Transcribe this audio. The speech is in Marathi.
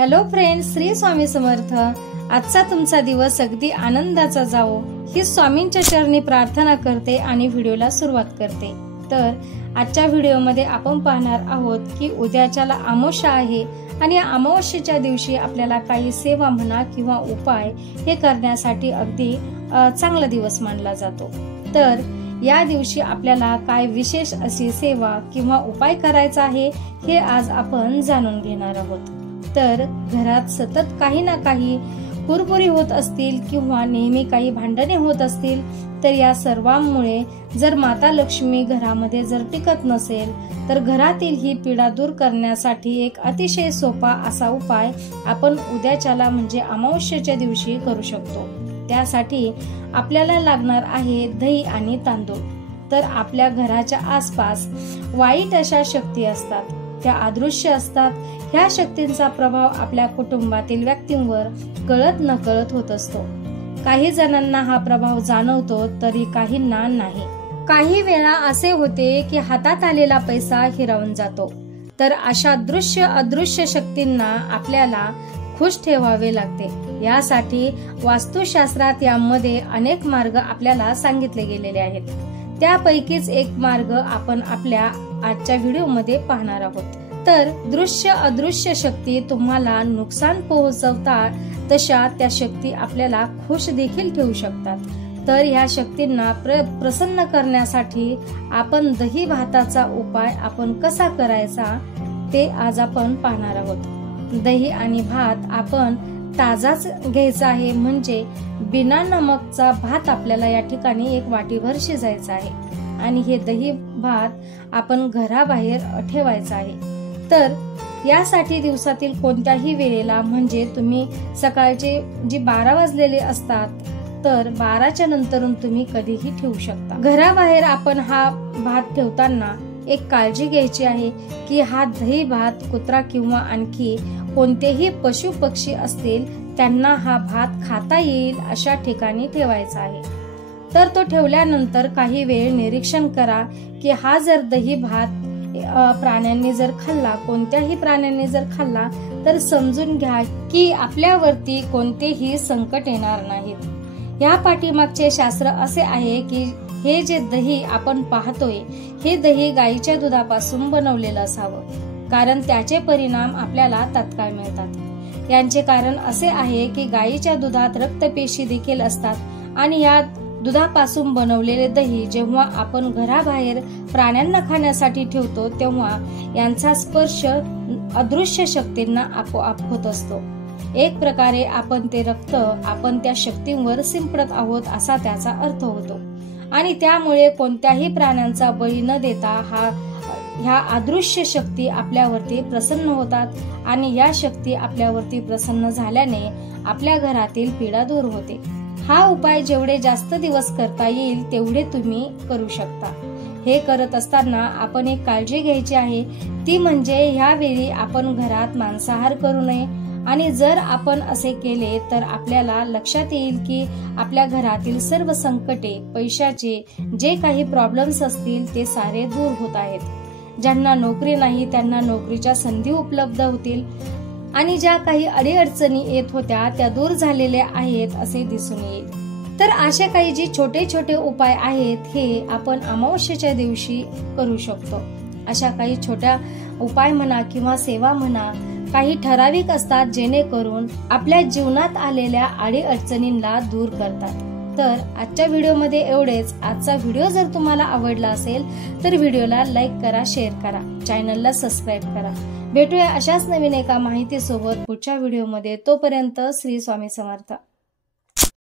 Hello friends, Shri Swami Samarth. आजचा तुमचा दिवस अगदी आनंदाचा जावो ही स्वामींच्या चरणी प्रार्थना करते आणि व्हिडिओला सुरुवात करते। तर आजच्या व्हिडिओमध्ये आपण पाहणार आहोत की उद्याच्याला अमावस्या आहे आणि या अमावस्येच्या दिवशी आपल्याला काही सेवा म्हणा किंवा उपाय हे करण्यासाठी अगदी चांगला दिवस मानला जातो। तर या दिवशी आपल्याला काय विशेष अशी सेवा किंवा उपाय करायचा आहे हे आज आपण जाणून घेणार आहोत। तर घरात सतत काही ना काही कुरबुरी होत असतील किंवा नेहमी काही भांडणे होत असतील तर या सर्वांमुळे जर माता लक्ष्मी घरामध्ये जर टिकत नसेल तर घरातील ही पीडा दूर करण्यासाठी एक अतिशय सोपा असा उपाय आपण उद्याच्याला म्हणजे अमावस्येच्या दिवशी करू शकतो। त्यासाठी आपल्याला लागणार आहे दही आणि तांदूळ। तर आपल्या घराच्या आसपास वाईट अशा शक्ती असतात, त्या अदृश्य असतात। ह्या शक्तींचा प्रभाव आपल्या कुटुंबातील व्यक्तींवर कळत नकळत होत असतो। काही जणांना हा प्रभाव जाणवतो तरी काहींना नाही। काही वेळा असे होते की हातात आलेला पैसा हिरावून जातो। तर अशा दृश्य अदृश्य शक्तींना आपल्याला खुश ठेवावे लागते। यासाठी वास्तुशास्त्रात यामध्ये अनेक मार्ग आपल्याला सांगितले गेलेले आहेत। त्यापैकीच एक मार्ग आपण आपल्या आजच्या व्हिडिओमध्ये पाहणार आहोत। तर दृश्य अदृश्य शक्ती तुम्हाला नुकसान पोहोचवतात तशा त्या शक्ती आपल्याला खुश देखील ठेवू शकतात। तर ह्या शक्तींना प्रसन्न करण्यासाठी आपण दही भाताचा उपाय आपण कसा करायचा ते आज आपण पाहणार आहोत। दही आणि भात आपण ताजाच घ्यायचा आहे, म्हणजे बिना नमकचा भात आपल्याला या ठिकाणी एक वाटीभर शिजायचा आहे आणि हे दही भात आपण घराबाहेर ठेवायचा आहे। तर यासाठी दिवसातील कोणत्याही वेळेला म्हणजे तुम्ही सकाळचे जे 12 वाजलेले असतात तर 12च्या नंतरून तुम्ही कधीही ठेवू शकता। घराबाहेर आपण हा भात ठेवताना एक काळजी घ्यायची आहे की हा दही भात कुत्रा किंवा आणखी कोणतेही पशु पक्षी असतील त्यांना हा भात खाता येईल अशा ठिकाणी ठेवायचा आहे। तर तो ठेवल्यानंतर काही वेळ निरीक्षण करा की हा जर दही भात प्राण्यांनी जर खाल्ला, कोणत्याही प्राण्यांनी जर खाल्ला तर समजून घ्या की आपल्यावरती कोणतेही संकट येणार नाहीत। या पाठीमागचे शास्त्र असे आहे की हे जे दही आपण पाहतोय हे दही गाईच्या दुधापासून बनवलेलं असावं, कारण त्याचे परिणाम आपल्याला तात्काळ मिळतात। यांचे कारण असे आहे की गाईच्या दुधात रक्तपेशी देखील असतात आणि या दुधापासून बनवलेले दही जेव्हा आपण घराबाहेर प्राण्यांना खाण्यासाठी ठेवतो तेव्हा यांचा स्पर्श अदृश्य शक्तींना आपोआप होत असतो। एक प्रकारे आपण ते रक्त आपण त्या शक्तींवर शिंपडत आहोत असा त्याचा अर्थ होतो आणि त्यामुळे कोणत्याही प्राण्यांचा बळी न देता ह्या अदृश्य शक्ती आपल्यावरती प्रसन्न होतात आणि या शक्ती आपल्यावरती प्रसन्न झाल्याने आपल्या घरातील पीडा दूर होते। हा उपाय जेवढे जास्त दिवस करता येईल तेवढे तुम्ही करू शकता। हे करत असताना आपण एक काळजी घ्यायची आहे, ती म्हणजे ह्या वेळी आपण घरात मांसाहार करू नये आणि जर आपण असे केले तर आपल्याला लक्षात येईल की आपल्या घरातील सर्व संकटे, पैशाचे जे काही प्रॉब्लेम्स असतील ते सारे दूर होत आहेत। ज्यांना नोकरी नाही त्यांना नोकरीच्या संधी उपलब्ध होतील आणि ज्या काही अडीअडचणी येत होत्या त्या दूर झालेल्या आहेत असे दिसून येईल। तर असे काही जे छोटे छोटे उपाय आहेत हे आपण अमावस्येच्या दिवशी करू शकतो। अशा काही छोट्या उपाय म्हणा किंवा सेवा म्हणा काही ठराविक असतात जेणेकरून आपल्या जीवनात आलेल्या अडीअडचणींना दूर करतात। तर आजच्या व्हिडिओमध्ये एवढेच। आजचा व्हिडिओ जर तुम्हाला आवडला असेल तर व्हिडिओला लाईक करा, शेअर करा, चॅनलला सबस्क्राईब करा। भेटूया अशाच नवीन एका माहिती सोबत पुढच्या व्हिडिओमध्ये। तोपर्यंत श्री स्वामी समर्थ।